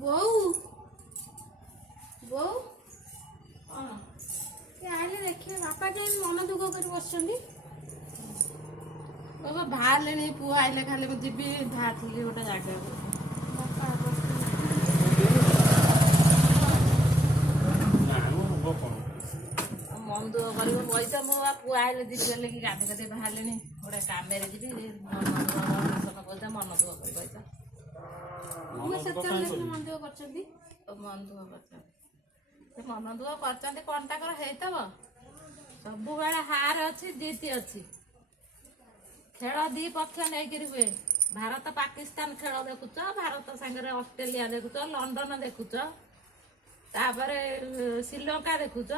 ବୋଉ ବୋଉ କଣ ଆଇଲେ ଦେଖିବେ ବାପା କେମିତି ମନ ଦୁଃଖ କରି ବସିଛନ୍ତି। ବାବା ବାହାରିଲେଣି ପୁଅ ଆଇଲେ ଖାଲି ମୁଁ ଯିବି ବାହାରିଥିଲି ଗୋଟେ ଜାଗାକୁ। ବାପା ମନ ଦୁଃଖ କରିବ ପଇସା ମୋ ପୁଅ ଆଇଲେ ଯିବି ହେଲେ କି ଗାଧି ଗାଧି ବାହାରିଲେଣି ଗୋଟେ କାମରେ ଯିବି ପଇସା ମନ ଦୁଃଖ କରି ପଇସା ସେତେବେଳେ ଦେଖିଲେ ମନ ଦୁଃଖ କରିଛନ୍ତି। ମନ ଦୁଃଖ କରିଛନ୍ତି ସେ ମନ ଦୁଃଖ କରିଛନ୍ତି କଣ ତାଙ୍କର ହେଇଥିବ। ସବୁବେଳେ ହାର ଅଛି ଜିତି ଅଛି। ଖେଳ ଦି ପକ୍ଷ ନେଇକିରି ହୁଏ। ଭାରତ ପାକିସ୍ତାନ ଖେଳ ଦେଖୁଛ, ଭାରତ ସାଙ୍ଗରେ ଅଷ୍ଟ୍ରେଲିଆ ଦେଖୁଛ, ଲଣ୍ଡନ ଦେଖୁଛ, ତାପରେ ଶ୍ରୀଲଙ୍କା ଦେଖୁଛ।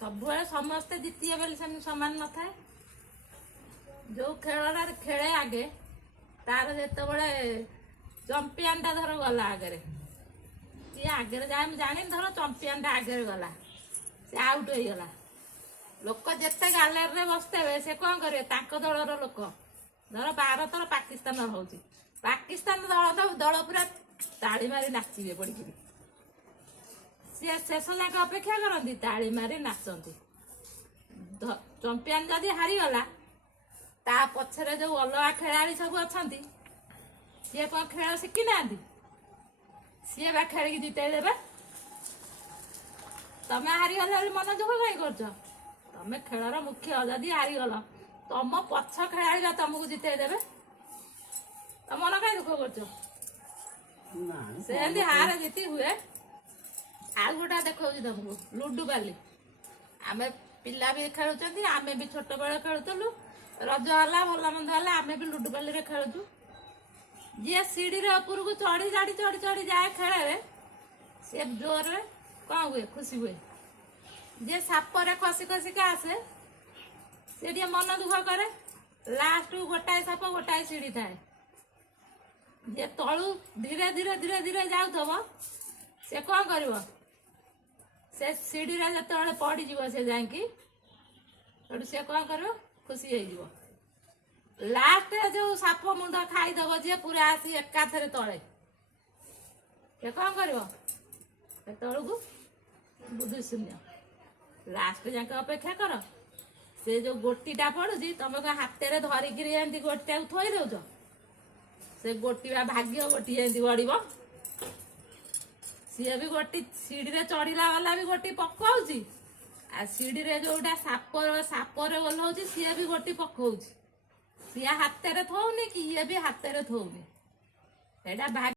ସବୁବେଳେ ସମସ୍ତେ ଜିତିବେ ବୋଲି ସେମିତି ସମାନ ନଥାଏ। ଯୋଉ ଖେଳଟା ଖେଳେ ଆଗେ ତାର ଯେତେବେଳେ ଚମ୍ପିଆନଟା ଧର ଗଲା ଆଗରେ, ସିଏ ଆଗରେ ଯାଏ ମୁଁ ଜାଣିନି, ଧର ଚମ୍ପିଆନଟା ଆଗରେ ଗଲା, ସେ ଆଉଟ ହେଇଗଲା। ଲୋକ ଯେତେ ଗାଲରେ ବସିଥିବେ ସେ କଣ କରିବେ, ତାଙ୍କ ଦଳର ଲୋକ ଧର ଭାରତର ପାକିସ୍ତାନ ହଉଛି, ପାକିସ୍ତାନ ଦଳ ପୁରା ତାଳି ମାରି ନାଚିବେ ପଡ଼ିକିରି। ସିଏ ଶେଷ ଯାକେ ଅପେକ୍ଷା କରନ୍ତି, ତାଳି ମାରି ନାଚନ୍ତି। ଚମ୍ପିଆନ ଯଦି ହାରିଗଲା, ତା ପଛରେ ଯୋଉ ଅଲଗା ଖେଳାଳି ସବୁ ଅଛନ୍ତି ସିଏ କଣ ଖେଳ ଶିଖିନାହାନ୍ତି, ସିଏ ବା ଖେଳିକି ଜିତେଇ ଦେବେ। ତମେ ହାରିଗଲେ ବୋଲି ମନ ଦୁଃଖ କାଇଁ କରୁଛ? ତମେ ଖେଳର ମୁଖ୍ୟ, ଯଦି ହାରିଗଲ ତମ ପଛ ଖେଳାଳି ବା ତମକୁ ଜିତେଇ ଦେବେ। ତମ ମନ କାଇଁ ଦୁଃଖ କରୁଛ? ସେମିତି ହାର ଜିତି ହୁଏ। ଆଉ ଗୋଟା ଦେଖଉଛି ତମକୁ, ଲୁଡୁ ବାଲି। ଆମେ ପିଲା ବି ଖେଳୁଛନ୍ତି, ଆମେ ବି ଛୋଟବେଳେ ଖେଳୁଥିଲୁ। ରଜ ହେଲା ଭଲ ମନ୍ଦ ହେଲା ଆମେ ବି ଲୁଡୁ ବାଲିରେ ଖେଳୁଛୁ। ଯିଏ ସିଡ଼ିରେ ଉପରକୁ ଚଢ଼ି ଚଢ଼ି ଯାଏ ଖେଳରେ, ସିଏ ଜୋରରେ କଣ ହୁଏ, ଖୁସି ହୁଏ। ଯିଏ ସାପରେ ଖସି ଖସିକି ଆସେ ସେ ଟିକେ ମନ ଦୁଃଖ କରେ। ଲାଷ୍ଟକୁ ଗୋଟାଏ ସାପ ଗୋଟାଏ ସିଡ଼ି ଥାଏ। ଯିଏ ତଳୁ ଧୀରେ ଧୀରେ ଯାଉଥିବ ସେ କଣ କରିବ, ସେ ସିଡ଼ିରେ ଯେତେବେଳେ ପଡ଼ିଯିବ ସେ ଯାଇକି ସେଠୁ ସେ କଣ କରିବ, ଖୁସି ହେଇଯିବ। ଲାଷ୍ଟରେ ଯୋଉ ସାପ ମୁଣ୍ଡ ଖାଇଦବ ଯିଏ ପୁରା ଆସି ଏକାଥରେ ତଳେ, ସେ କଣ କରିବ, ସେତେବେଳକୁ ବୁଦ୍ଧି ଶୂନ୍ୟ। ଲାଷ୍ଟ ଯାକେ ଅପେକ୍ଷା କର। ସେ ଯୋଉ ଗୋଟିଟା ପଡୁଛି ତମେ ହାତରେ ଧରିକିରି ଏମିତି ଗୋଟିଟାକୁ ଥୋଇ ଦଉଛ, ସେ ଗୋଟି ବା ଭାଗ୍ୟ ଗୋଟି ଏମିତି ବଢିବ। ସିଏ ବି ଗୋଟି ସିଡ଼ିରେ ଚଢିଲା ବାଲା ବି ଗୋଟି ପକଉଛି, ଆଉ ସିଡ଼ିରେ ଯୋଉଟା ସାପରେ ଓହ୍ଲଉଛି ସିଏ ବି ଗୋଟି ପକଉଛି। ସିଏ ହାତରେ ଥଉନି କି ଇଏ ବି ହାତରେ ଥଉନି, ସେଇଟା ଭାଗ୍ୟ।